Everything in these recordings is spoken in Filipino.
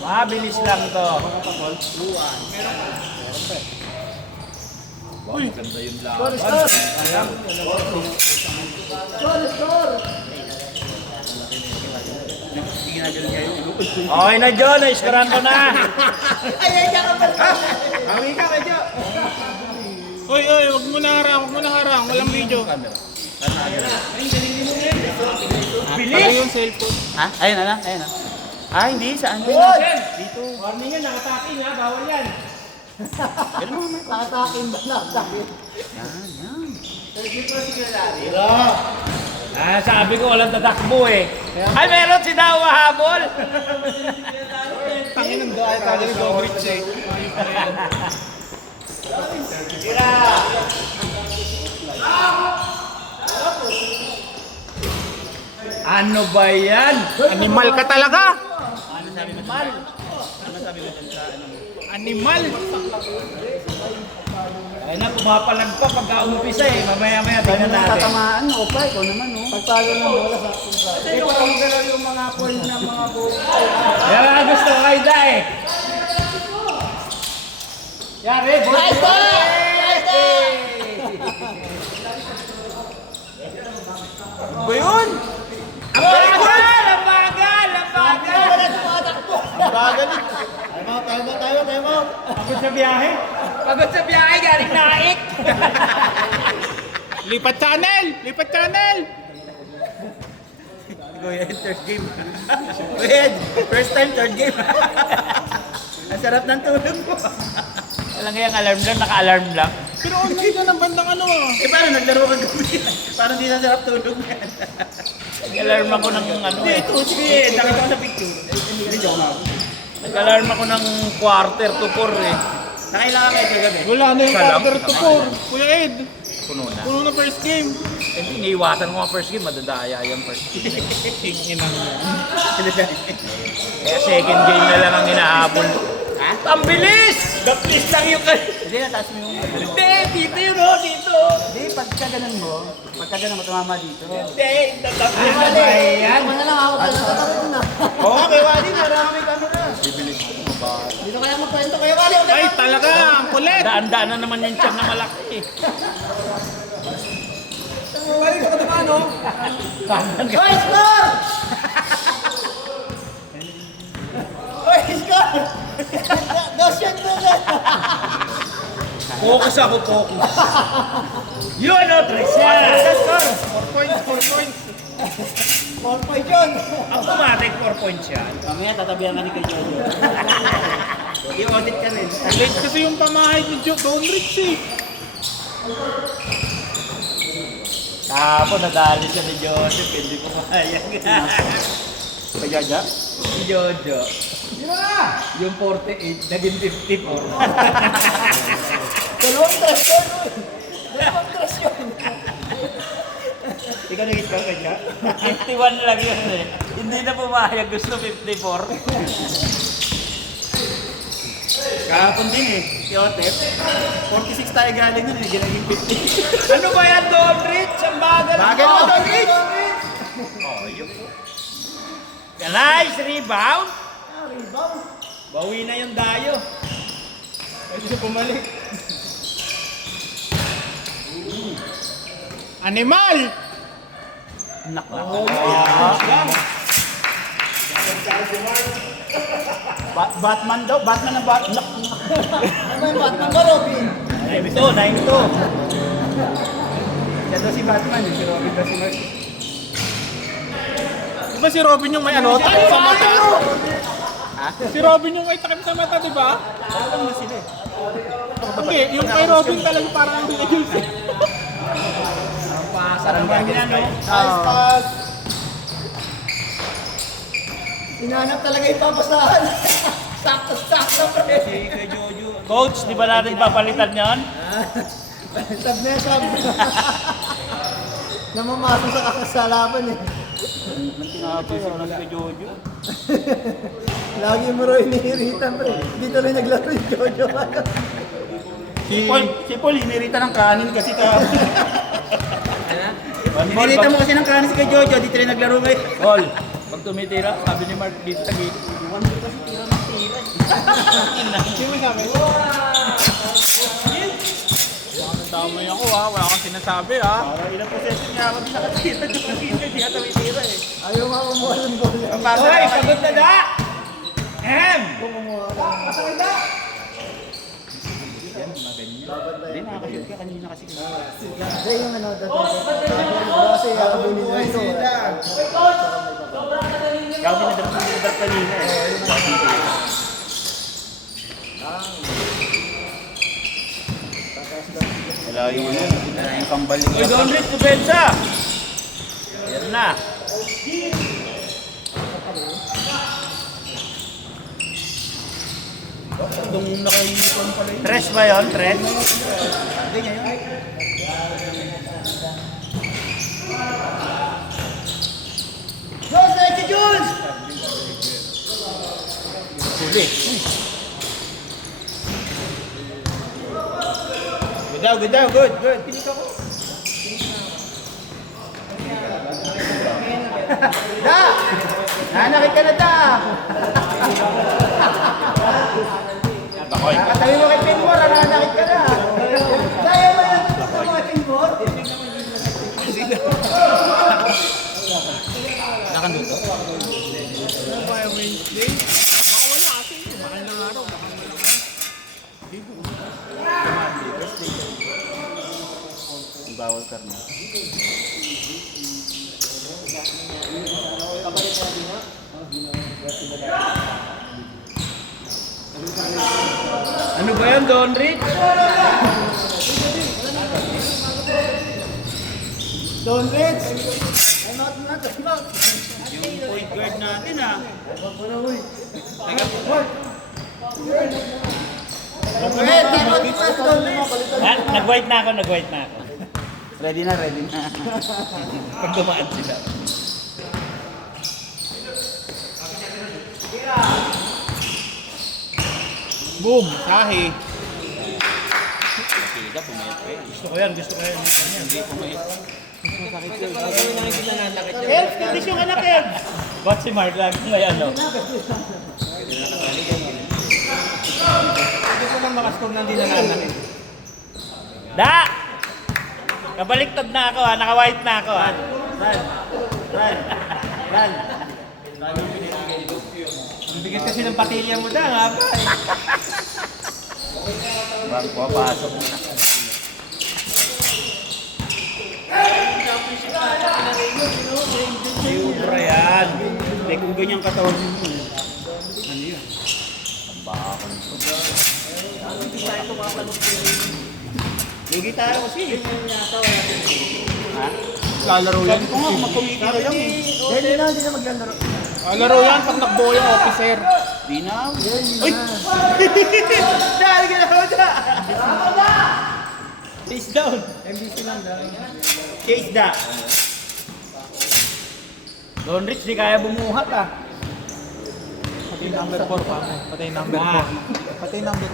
Mabilis lang to. Uy, ganda yung laban. Okay na, John. Na-iskaran ko na. Kami ka medyo. Uy, wag mo na harang. Walang video. Bilis! yung cellphone. Ha? Ayun na. Ah, hindi. Saan? Dito. Warning yan, nakatakin ha. Bawal yan. Nakatakin ba? Nakatakin. Yan. Sabi ko walang tatakbo eh. Ay, meron si Dao mahabol. Tangin ng doa. Kaya ni Dobrich eh. Ano ba yan? Animal ka talaga. Animal. Animal. Ay na, pumapalag pa pagka umpisa eh. Mamaya-maya tingnan natin. Tatamaan mo pa. Ikaw naman, no? Pagpalo ng bola sa akin. Hindi pa kami galaw yung mga point ng mga bola. Yan ang gusto ko kay Da eh. Yari, Nice ball! ba yun? Ang bagal! Ang bagal! Ang bagal! Ang bagal. Time out. Pagod sa biyahe? Pagod sa biyahe, galing naik! Lipat channel. Kuya, third game. Kuya, first time, third game. Ang sarap ng tulog mo. Walang kayang alarm lang, naka-alarm lang. Pero online ka ng bandang ano ah. Eh, paano naglaro ka gabi? Parang di na sarap tulog yan. Nag-alarm ako ng ano eh. Ito, sige, nakita ko sa picture. Hindi, joke lang. Nag-alarm ako ng quarter to 4 eh. Nakailangan kayo kagabi. Wala na yung Isa lang? quarter to 4. Kuya Ed, Puno na. puno na first game. Eh, iniiwasan ko nga first game, madadaya yung first game. Inang yan. Kaya second game na lang ang hinahabol. Ha? Ang bilis! Gaplis lang yung Hindi, nataas mo yung... Hindi, dito yun oh, dito. Hindi, pagka ganun mo tumama dito. Hindi, tatapos na ba yan? Ano na lang ako pala sa tabi na. Oo, kay Wadi, marami camera. Dito kaya magkwento kayo kali. Ay, talaga, ang kulit. Daan-daan na naman yung tiyan na malaki eh. Balik ako naman, no? Kanan ka. Hoy, score! Hoy, score! Dos shot mo dyan. Focus ako, focus. Yun o, Tres yan. 4 points. 4 point yun. Automatic 4 points yan. Mamaya, tatabihan ka ni kay Jojo. I-audit ka rin. Late kasi yung pamahay ni Dobrich eh. Tapos nadali siya ni Joseph, hindi ko kaya. Kay Jaja? Si Jojo. Yung 48, naging 54. Dalawang tres yun. Dalawang tres yun. Ikaw nag-score ka dyan? 51 lang yun eh. Hindi na pumayag, gusto 54. Kahapon din eh, si Otep. 46 tayo galing nun eh, ginaging 50. Ano ba yan, Dobrich? Ang bagal mo! Bagal mo, Dobrich! Oh, yun. Nice rebound! Rebound. Bawi na yung dayo. Pwede siya bumalik. Animal! Batman daw, Batman ang Batman. Ano yung Batman ba, Robin? 9-2. Yan daw si Batman eh, si Robin daw si Mark. Di ba si Robin yung may ano? Takip sa mata? Si Robin yung may takip sa mata, di ba? Alam na sila eh. Hindi, yung kay Robin talaga parang hindi na Jules eh. Parang ganyan, no? Nice pass. Hinanap talaga yung papasahan. Sakto, pre. Kay Jojo. Coach, di ba natin papalitan yon? Sab na sab. Namamasa sa kakasalaban eh. Tinapos ako ng kay Jojo. Lagi mo rin inihiritan, pre. Dito rin naglaro yung Jojo. Si Paul, hinirita ng kanin kasi ka. Hinirita mo kasi ng kanin si kay Jojo, dito rin naglaro kayo. Gol. Pag tumitira, sabi ni Mark dito sa gate. One kasi tira ng Sino sabi? Damay ako ha, wala kang sinasabi ha. Ilang possession nga kami nakatira doon. Hindi nga tumitira eh. Ayaw nga kumuha ng ball. Ang basa Hoy, na sagot na da! Ahem! Hindi, nakakashoot ka kanina kasi. Hindi yung ano, dati. Kasi habulin na ito. Ikaw din nadap kanina eh. Wala yung ano, wala yung kambal. Uy, Don Rich, depensa! Yan na. Doon nakainipan pala yun. Tres ba yun? Tres? Hindi ngayon. Jules, Nike Jules! Huli. Good daw, good. Pinik ako. Da! Nanakit ka na da! Katabi mo kay Pinmore, nanakit ka na. Kaya mo yung mga pinball? Nakanduto? Bawal karna. Ano ba yan, Don Rich? Don Rich! Yung point guard natin ah. Nag-white na ako. Ready na. Pag dumaan sila. Boom! Sahi! Kaya pumayat pa yun. Gusto ko yan. Hindi pumayat. Elf, kondis yung anak yan. Ba't si Mark lang ngayon, no? Hindi ko lang makascore na hindi nananakit. Da! Kabaliktad na ako ha. Naka-white na ako ha. Run. Ang bigat kasi ng patilya mo da. Nga ba eh. Bang papasok na. Sobra yan. Hindi, kung ganyan katawan mo. Ano yun? Tambakon. Lugi tayo kasi. Ha? Lalaro yan. Sabi ko nga, mag-committee na lang eh. Hindi na maglalaro. Laro yan pag nagbuo yung officer. Di na. Uy! Dahil ginawa da! Face down. MBC lang dahil. Case da. Don Rich, di kaya bumuhat ah. Pati yung number 4 pa. Pati yung number 4. Pati yung number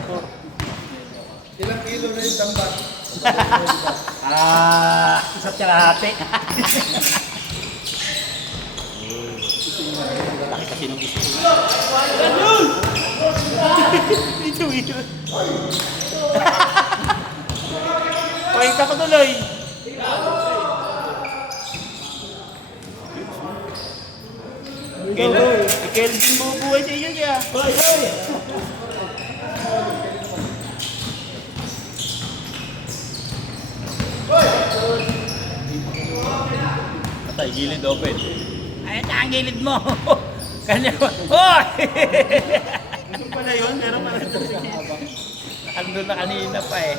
4. Ilang kilo na yung tambat? Isa't kalahati. Laki kasi nung isa. Ito. Pakita ko tuloy. Kelvin bubuhay sa inyo siya. Patay, gilid open. Ay, ang gilid mo. Kanya mo. Hoy! Ito pala yun, meron pala ito. Andun na kanina pa eh.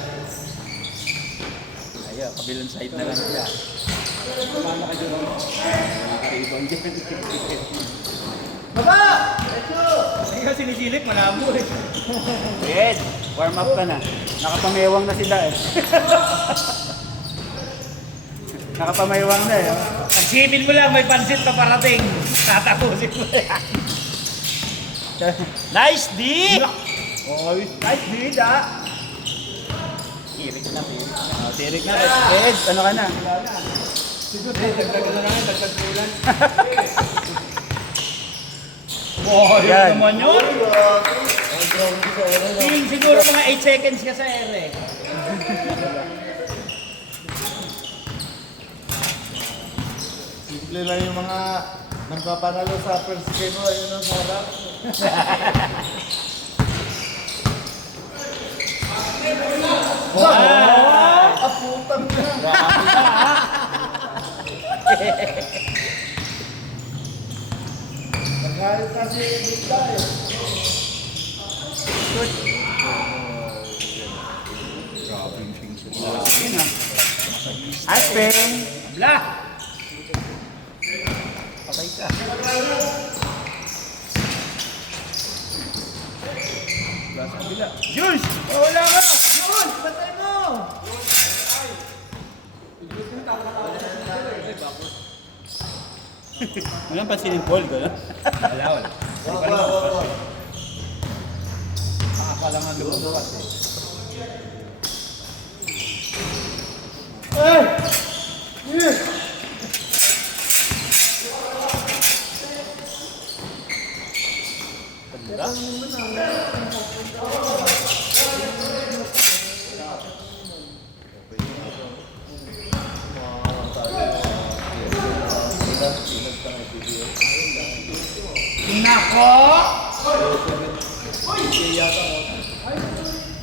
Ayun, kabilang side na lang siya. Baba! Ikaw sinisilip, malabo eh. Ed, warm up ka na. Nakapamewang na sila eh. Nakapamewang na eh. Pagsipin mo lang, may pansit pa parating. Tatapusin mo yan. Nice D! Oh, nice dude ah. Irik na, irik. Tirik na rin. Ed, ano ka na? Oh, Yan. yun naman yun. Siguro mga 8 seconds ka sa air eh. Simple lang yung mga nagpapanalo sa first game mo, ayun ang sarap. Aputang na. Nagalit kasi yung bigla eh. Aspeng! Abla! Patay ka. Jules! Wala ka! Jules! Patay mo! Walang pansinin Paul, gano'n? Wala. Nako!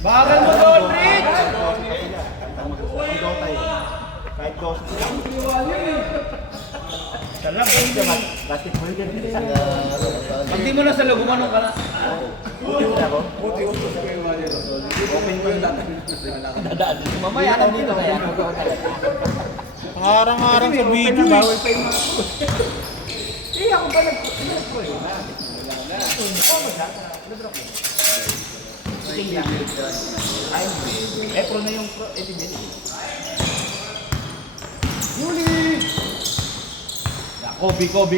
Bakal mo doon, Rick! Kahit ghost. Sarap. Basketball din. Pag di mo na sa loob, umanong ka na. Mamaya na dito kaya. Harang-harang sa video eh. Ako ba pro na yung pro.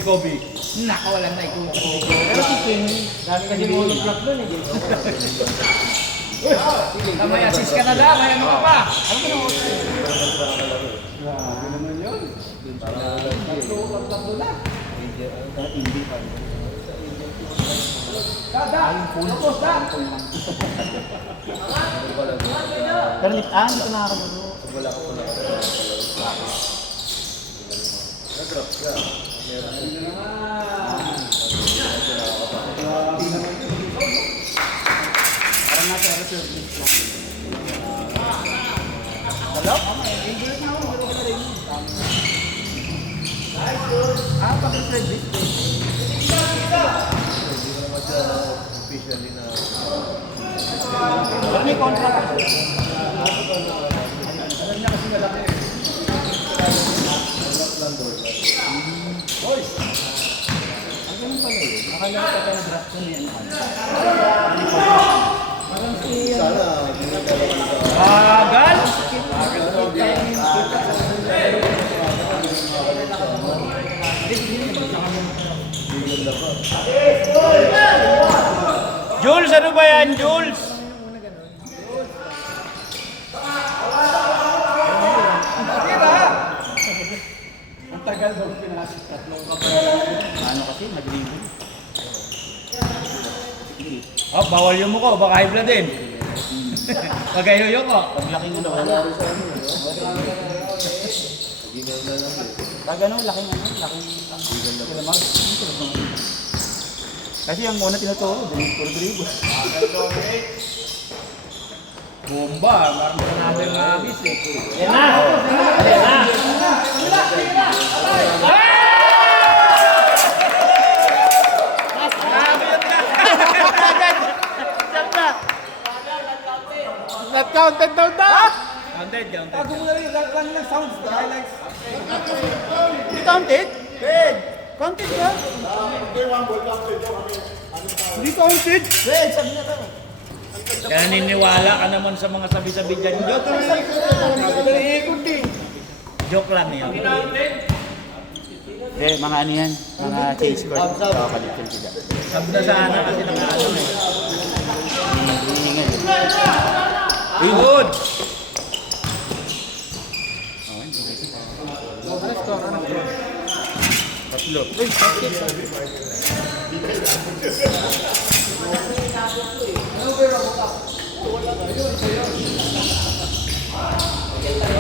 Kobe. Nako, walang naikuha. Pero si King, dami kasi monoblock doon eh. May assist ka na lang, may ano ka pa. Ano ka na? Grabe naman yun. Tatlo na. Tapos na. Pero dito na ako. Bagal! Jules, ano ba yan, Jules? Ang tagal daw pinasok tatlong Ano kasi, nag-review. Oh, bawal yung mukha, baka high blood din. Pag-ayoyo ko. Paglaki mo na wala. Pag ano, laking lamag. Kasi ang una tinuturo, Rodrigo. Bomba, parang sa natin nga abis eh. Yan na! Yan na! Not counted daw daw! Counted. Tago mo na rin, lang ng sounds, the highlights. Hindi counted? Counted ba? Hindi counted? Kaya niniwala ka naman sa mga sabi-sabi dyan. Joke lang yun. Hindi, mga ano yan? Mga change court. Kakalitin sila. Sab na sana kasi nakaano eh. Hihingal. Good! Tatlo. Uy,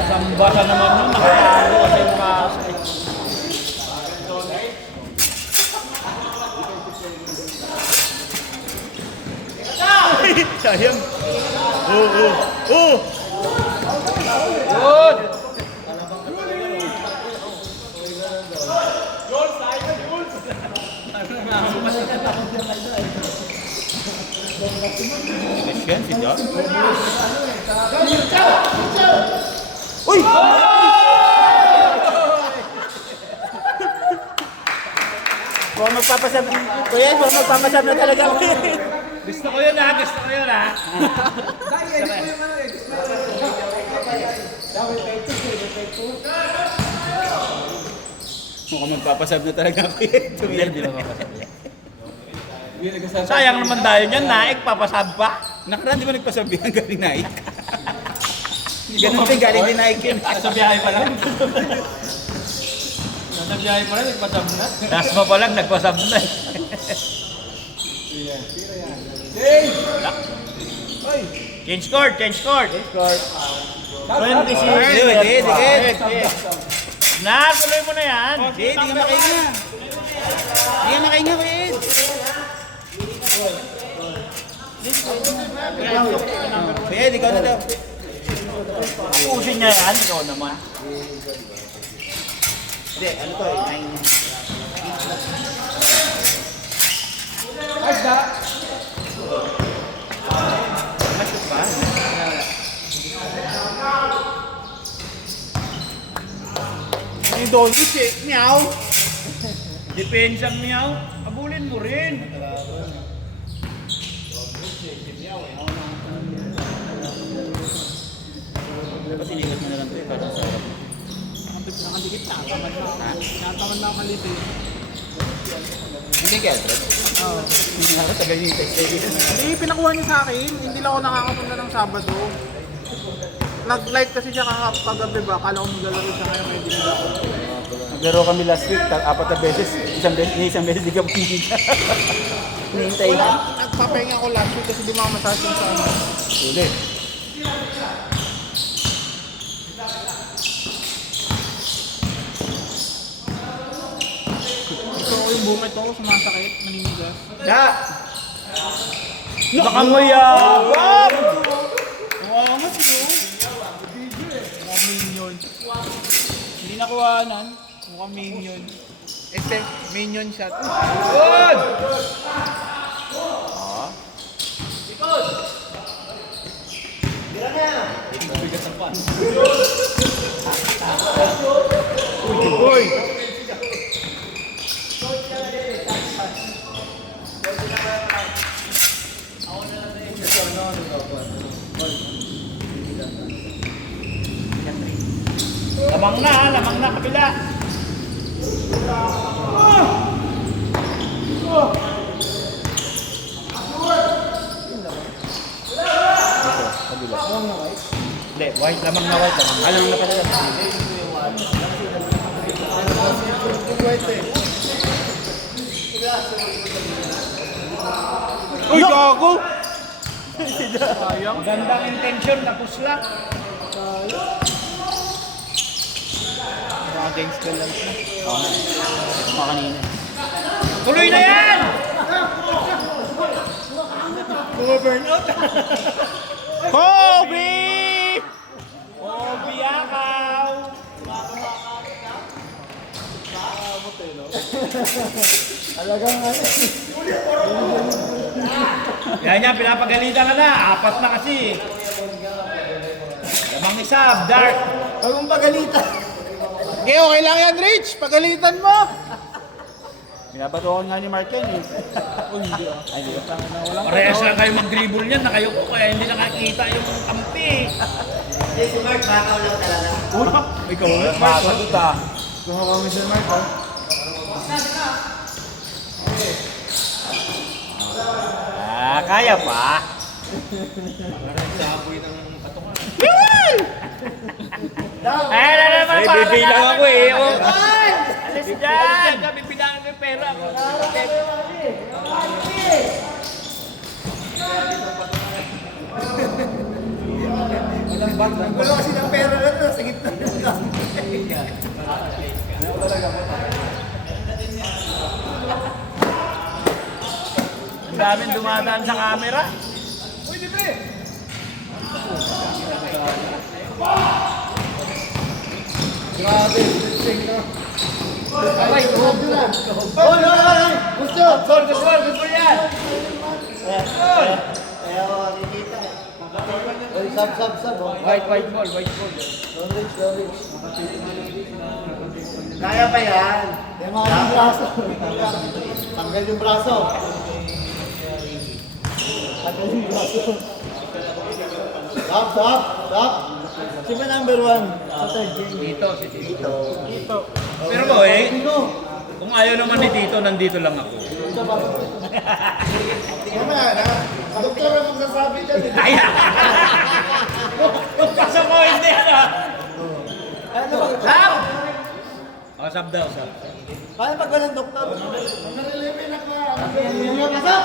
Sambasa naman nun, nakatago kasi yung kaso. Sayang. Good! Yan, si John. Uy! Huwag magpapasab. Kuya, huwag magpapasab na talaga. Gusto ko yun ha, gusto ko yun ha. Mukhang magpapasab na talaga ako yun. Hindi magpapasab yan. Sayang naman tayo dyan, naik, papasab pa. Nakaraan di ba nagpasab yan galing Nike? Ganun din, galing din Nike yun. Sa biyahe pa lang. Sa biyahe pa lang, nagpasab na. Dasma pa lang, nagpasab na eh. Change court, change court. Sige. Na, tuloy mo na yan. Di ka makainga. Di ka makainga, Wed. Wed, ikaw na daw. Pusin niya yan, ikaw naman. Hindi, ano to, 9. Masuk pa? May Dolphins eh, meow. Depensang meow, abulin mo rin. Dapat inigat mo na lang ito eh, parang sarap. Nakadikit na. Tamad na kalito yun. Hindi kaya, Alfred? Oo. Hindi nga ako tagal yung text sa'yo. Hindi, pinakuha niya sa akin. Hindi lang ako nakakapunta ng Sabado. Nag-like kasi siya kagabi ba? Kala ko maglalaro siya ngayon, may dinila ko. Naglaro kami last week, 4 na beses. Isang beses di ka pumunta. Hinihintay Wala, ka. nagpapahinga ko last week kasi di makamasas yung sa ano. Ulit. Gusto ko yung bungit ko, sumasakit, maninigas. Da! Baka mo yabang! Mukhang minion. Hindi nakuhanan. Mukhang minion. Minion shot. Good! Uy! Lamang na, kabila. Hindi, white, lamang na white, lamang. Alam na pala yan. Uy, gago! Sayang. Gandang intention, tapos lang. Mga gangster lang siya. Mga kanina. Tuloy na yan! Kobe! Kobe Yakaw! Talagang ano. Yan yan, pinapagalitan ka na. 4 na kasi. Lamang isa, dark. Huwag mong pagalitan. Okay, okay lang yan, Rich. Pagalitan mo. Pinapatukan nga ni Mark yan eh. Ay, hindi ka. Parehas lang kayo mag-dribble niyan, nakayuko kaya hindi nakakita yung kampi. Si Mark, bakaw lang talaga. Ikaw ulit, Mark. Sagot ah. Kung ako kami si Mark, ha? Kaya pa. Ay, na naman. Ay, bibilang ako eh. Oh. Alis dyan. Bibilangan ko yung pera. Ang gulo kasi ng pera na ito, sa gitna ng gamit. Ang daming dumadaan sa camera. Grabe, stretching no. Ay, tuhog na. Oh, no, no, gusto. Gusto yan! Kaya ako nakikita. Oy, sab. White ball. Don't reach. Kaya pa yan. Yung mga braso. Tanggal yung braso. Tanggal yung braso. Stop. Sino ba number 1 sa third game? Dito, si Tito. Pero boy, Sino? kung ayaw naman ni Tito, nandito lang ako. Ito ba? Mamaya na. Doktor ang magsasabi dyan. Ayan! Kung kaso mo, hindi ano. Ano ba? Sab! O, sab daw, sab. Paano pag walang doktor? Narilipin ako. Ano yung pasok?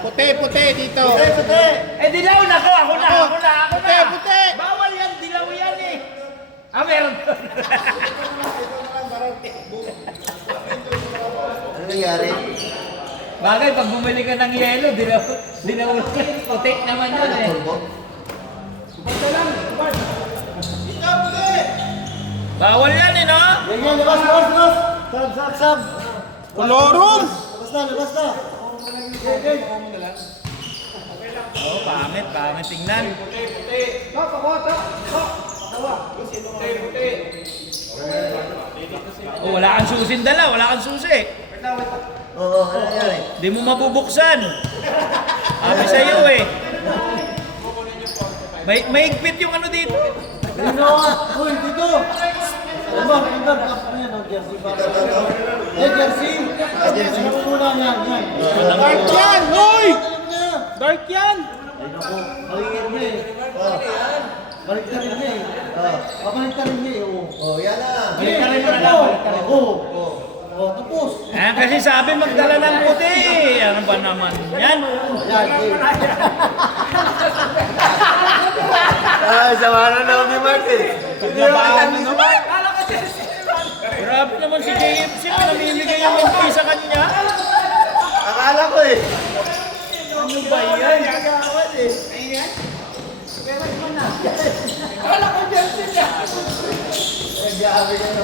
Puti dito. Puti. Eh, dilaw na ko! Ako na! Puti! Bawal yan! Dilaw yan eh! Ah, meron to. Ano nangyari? Bagay, pag bumili ka ng yelo, dilaw puti naman yun eh. Bawal yan eh, no? Yan, labas. Sab. Kolorum! Labas na. Oo, pangit tingnan. Oh, wala kang susin dala, wala kang susi. Oo, ano nangyari? Di mo mabubuksan. Sabi sa'yo eh. Mahigpit yung ano dito. Ano? Uy, dito. Ano ba? Ano yan? Jersey ba? Jersey. Jersey. Ano muna yan? Dark yan! Hoy! Alam niya. Dark yan! Ay, naku. Maligid mo eh. Balik ka rin eh. Babalik ka rin eh. Oh, yan na. Balik ka rin na. Oo, tapos. Kasi sabi magdala ng puti. Ano ba naman yan? Yan, ay, sama na daw ni Mark eh. Paglabahan na naman. Grabe naman si JFC. Namimigay yung MP sa kanya. Akala ko eh. Ano ba yan? Nagkakawan eh. Kala ko jersey niya. Nagkakawan ka na.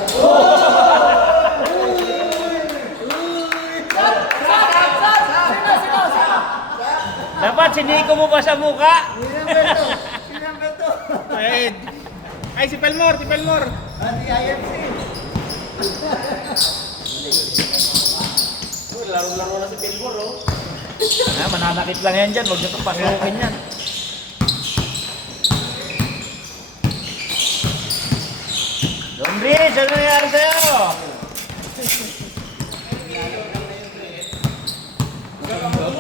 Dapat siniko mo pa sa mukha. Pinambeto. Ed. Ay, si Pelmor! Ati IFC. Laro-laro na si Pilbor, oh. Mananakit lang yan dyan. Huwag nyo pasukin yan. Dombris, ano nangyari sa'yo?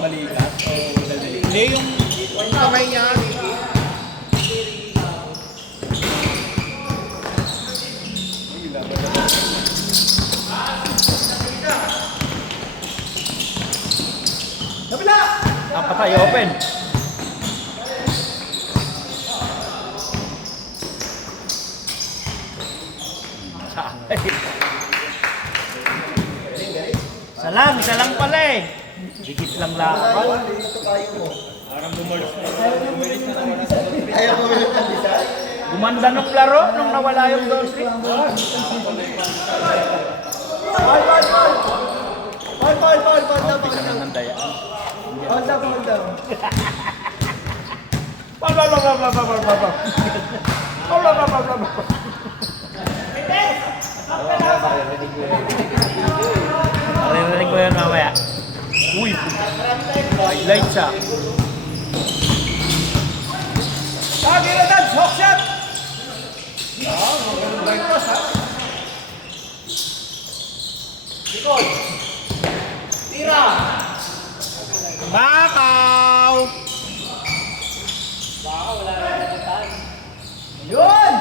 Balikat. Hindi, yung kamay niya. Napatay, open. Isa lang pala eh. Dikit lang lakad. Ayaw mo ulit ang design. Gumanda nung laro nung nawala yung goal streak. Ball down. Nandaya. Ball down. Maririnig ko yan mamaya. Uy! Highlight siya. Kagilatan! Hook shot! Bakaw! Yun!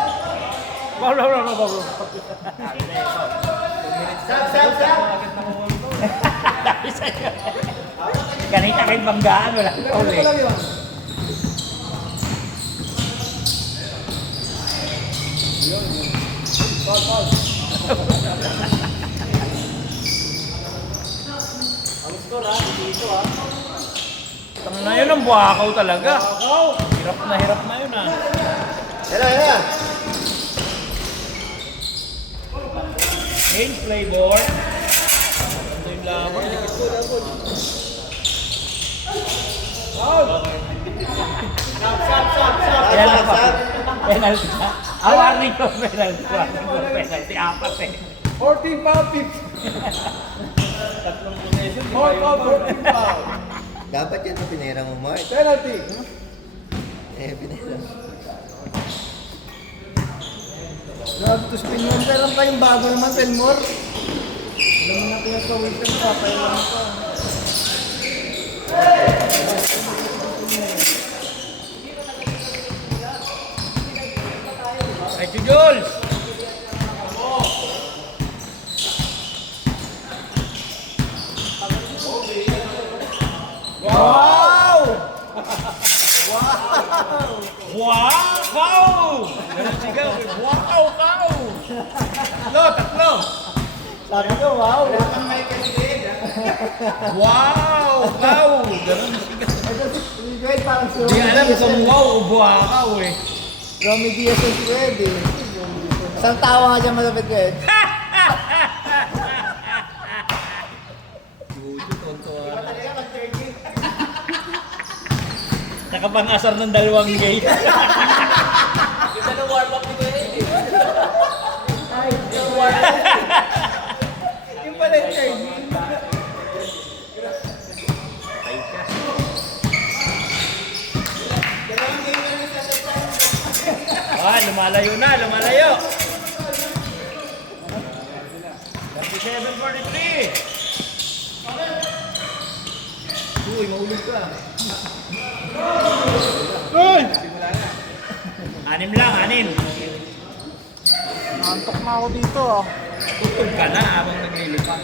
Ganita kahit banggaan, wala pa uli. Tang na yun ang buhakaw talaga. Hirap na yun ah. Yan. Change flavor. Ito yung laban. Likit ko na po. Yan lang pa. Penalty na. Warning ko penalty. Warning ko penalty. Apat eh. 14 foul, 15. Tatlong possession. 4 foul, 14 foul. Dapat yan na pinera mo, Mark. Penalty. Pinera. Grabe to spin yun. Pero tayong bago naman, Telmore. Alam mo na pinagkawitan pa, pailan pa. Ay, Jules! Wow! Wow! Ganun sigaw. Wow! Wow! Tatlo! Sabi ko, wow. Wow! Wow! Ganun sigaw. Si Gwen parang si Hindi alam kung wow o buwakaw eh. Romy Diaz ang si Gwen eh. Isang tawa nga dyan malapit, Gwen. Nakapangasar ng dalawang gate. Yung pala yung third. Lumalayo na, lumalayo. 37-43. Uy, mahulog ka. Uy! Anim lang, anim. Nantok na ako dito ah. Tutog ka na habang naglilipat.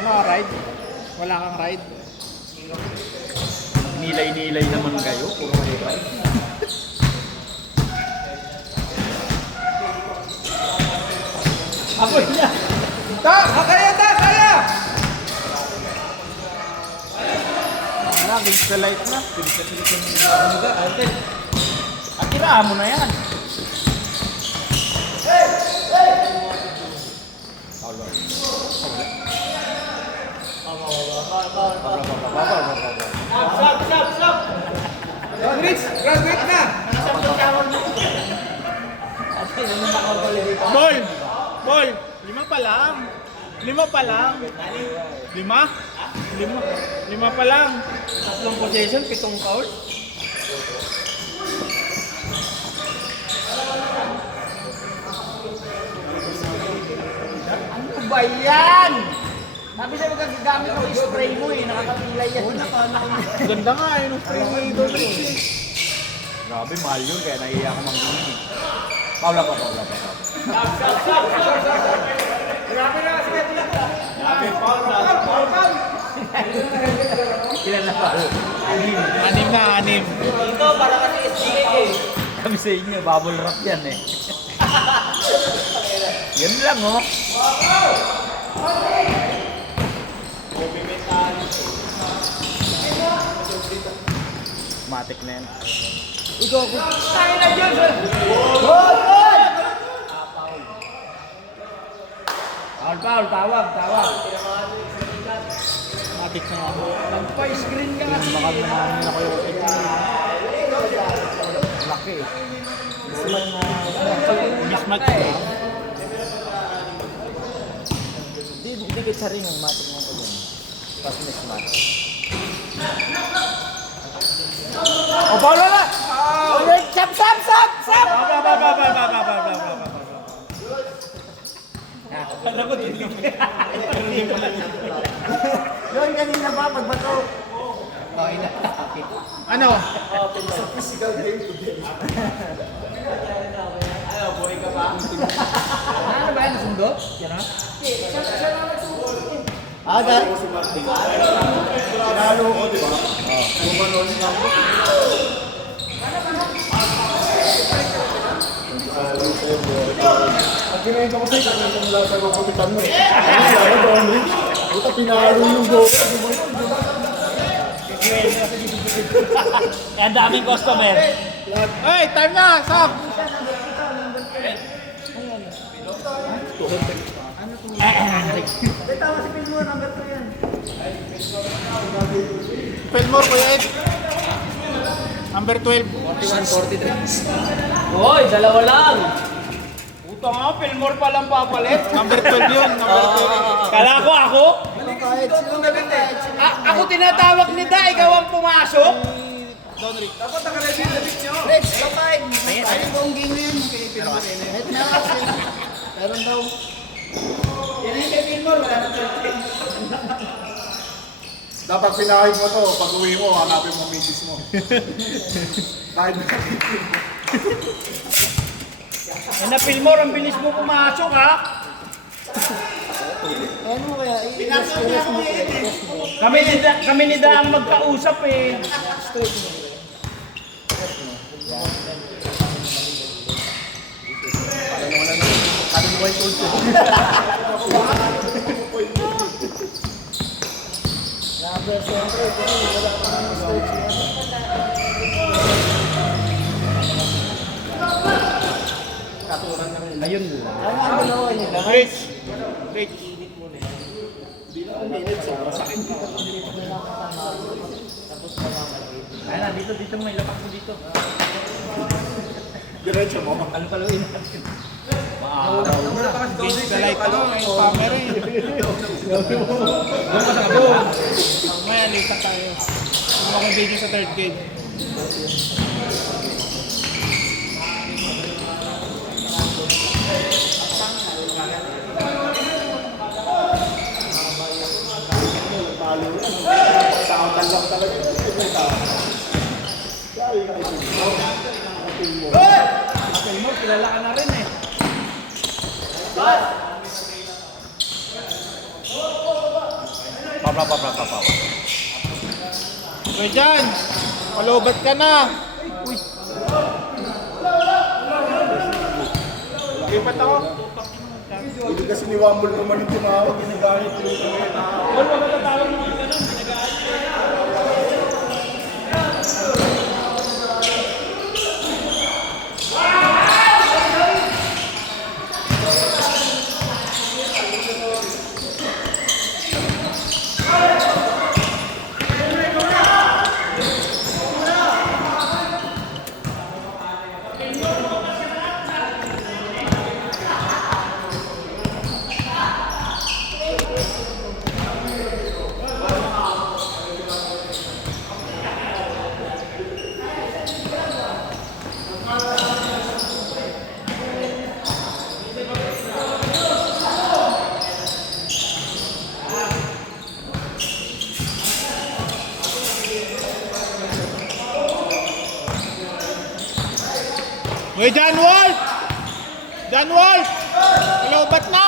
Wala ka ride? Wala kang ride? Nilay-nilay naman kayo, puro high. Ako niya. Kaya! Wala, against the light na. Atirahan mo na yan. Graduate na! Ball! 5 pa lang. 5 pa lang. 5 pa lang. Tatlong possession, 7 foul. Ano ba yan? Sabi sa'yo magagamit mo yung spray mo eh, nakakapilay yan. Ganda nga eh, nung spray mo yung Dolce. Grabe, mahal yun, kaya naiiyak ko mang-gini. Paula pa. Grabe na kasi ito lang. Ilan na foul? Anim na, anim. Ito, para kasi SGA eh. Kami sa inyo, bubble wrap yan eh. Yan lang oh. Matik na yan. Ikaw, Tayo na dyan, sir! Foul, tawag. Matik na ako. Nagpa-screen ka. Baka naman ako yung Laki eh. mismatch ba? Dikit sa ring ang matik mo ito dyan. Pas mismatch. O, Paolo na! Sap! Ano ko din yung yun kanina pa, pagbato. okay na. Ano? Ano ba yan? Nasundo? Yan ha? Agad. Lalo ko, di ba? Pag kinain ka mo sa'yo, kinain ka mo lahat sa mapupitan mo eh. Ano siya, ano, puta, pinalo yung go. Eh, ang daming customer. Hey, time na! Stop! Fillmore, Kuya Ed. Number 12. Hoy, dalawa lang. Puta nga, Fillmore pa lang papalit. Number 12 yun, number 12. Kala ko ako? Kahit sino na rin eh. Ako tinatawag ni Da, ikaw ang pumasok? Don Rick. Dapat nakalagay yung labit nyo. Rex, kapay. Ay, buong game na yun. Kahit na kasi. Meron daw. Yan yung kay Pilmore, wala na Dapat pinahid mo to, pag uwi mo, hanapin mo misis mo. Kahit na. Eh, na Fillmore, ang bilis mo pumasok ha? Ano kaya? Pinasok niya ako eh. Kami ni Da ang magkausap eh. Ayun. Rich. Rich. Ayun na, dito may lapak mo dito. Diretso mo. Paluin natin. Gauge the light ano, may camera eh. Mamaya, late tayo. Hindi akong video sa third gauge. Fillmore, kilala ka na rin eh. Papa. Kuya Jan, malubat ka na. Lipat ako. Hindi kasi ni Wambol naman yung tumawag, ginagamit yung Kuya John Wolf! John Wolf! Malubat na!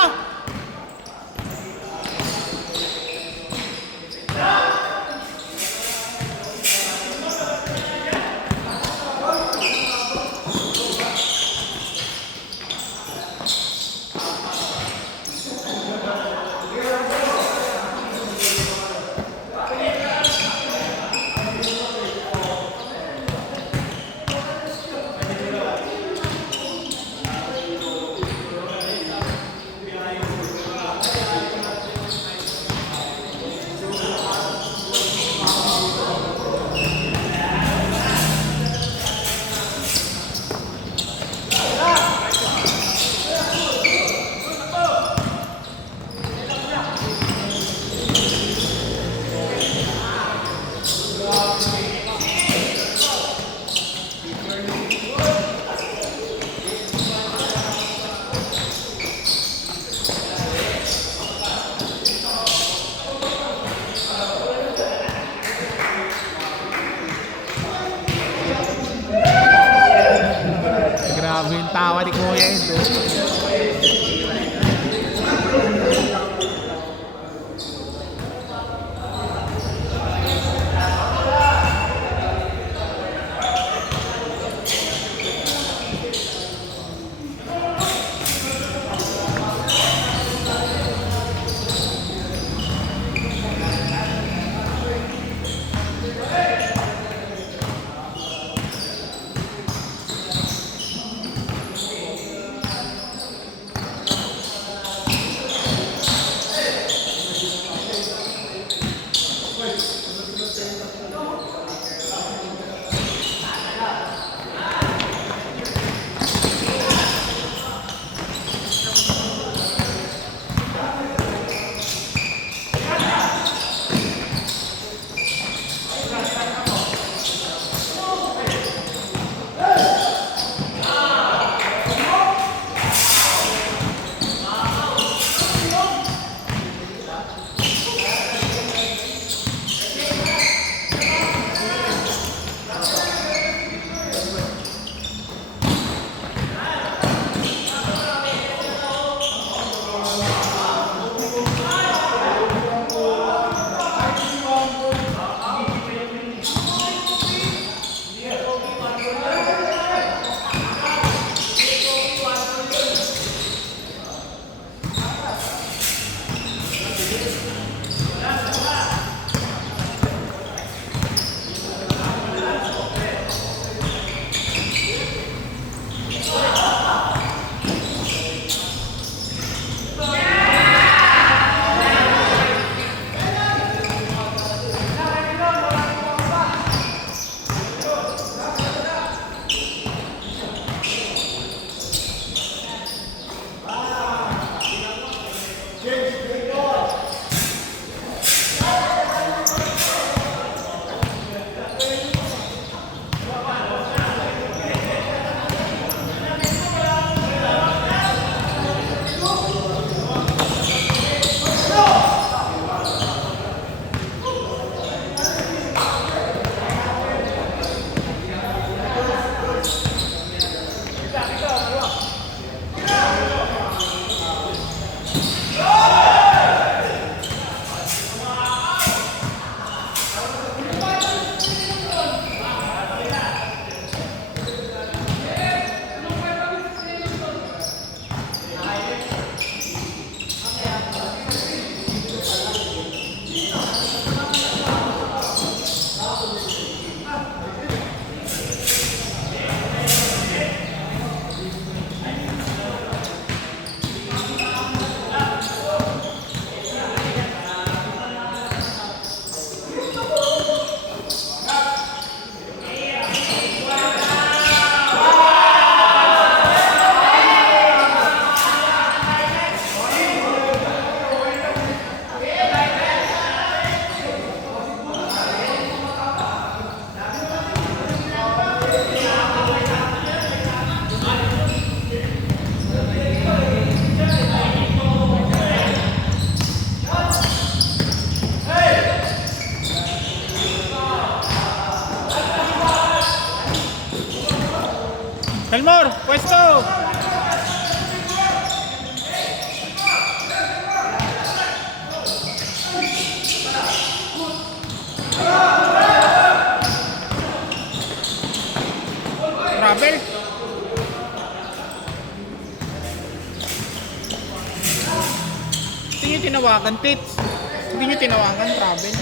Grabe yung tawa ni Kuya Ed. Pelmor, pwesto! Travel. Hindi nyo tinawagan, Pits. Hindi nyo tinawagan, travel.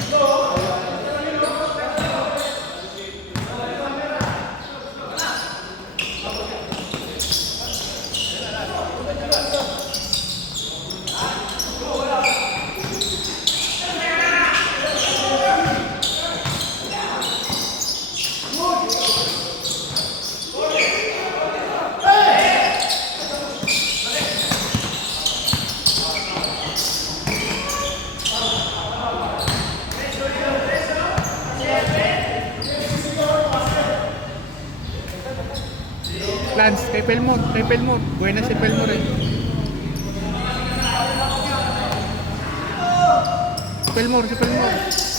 Lance, kay Pelmor. Buena si Pelmor eh. Si Pelmor.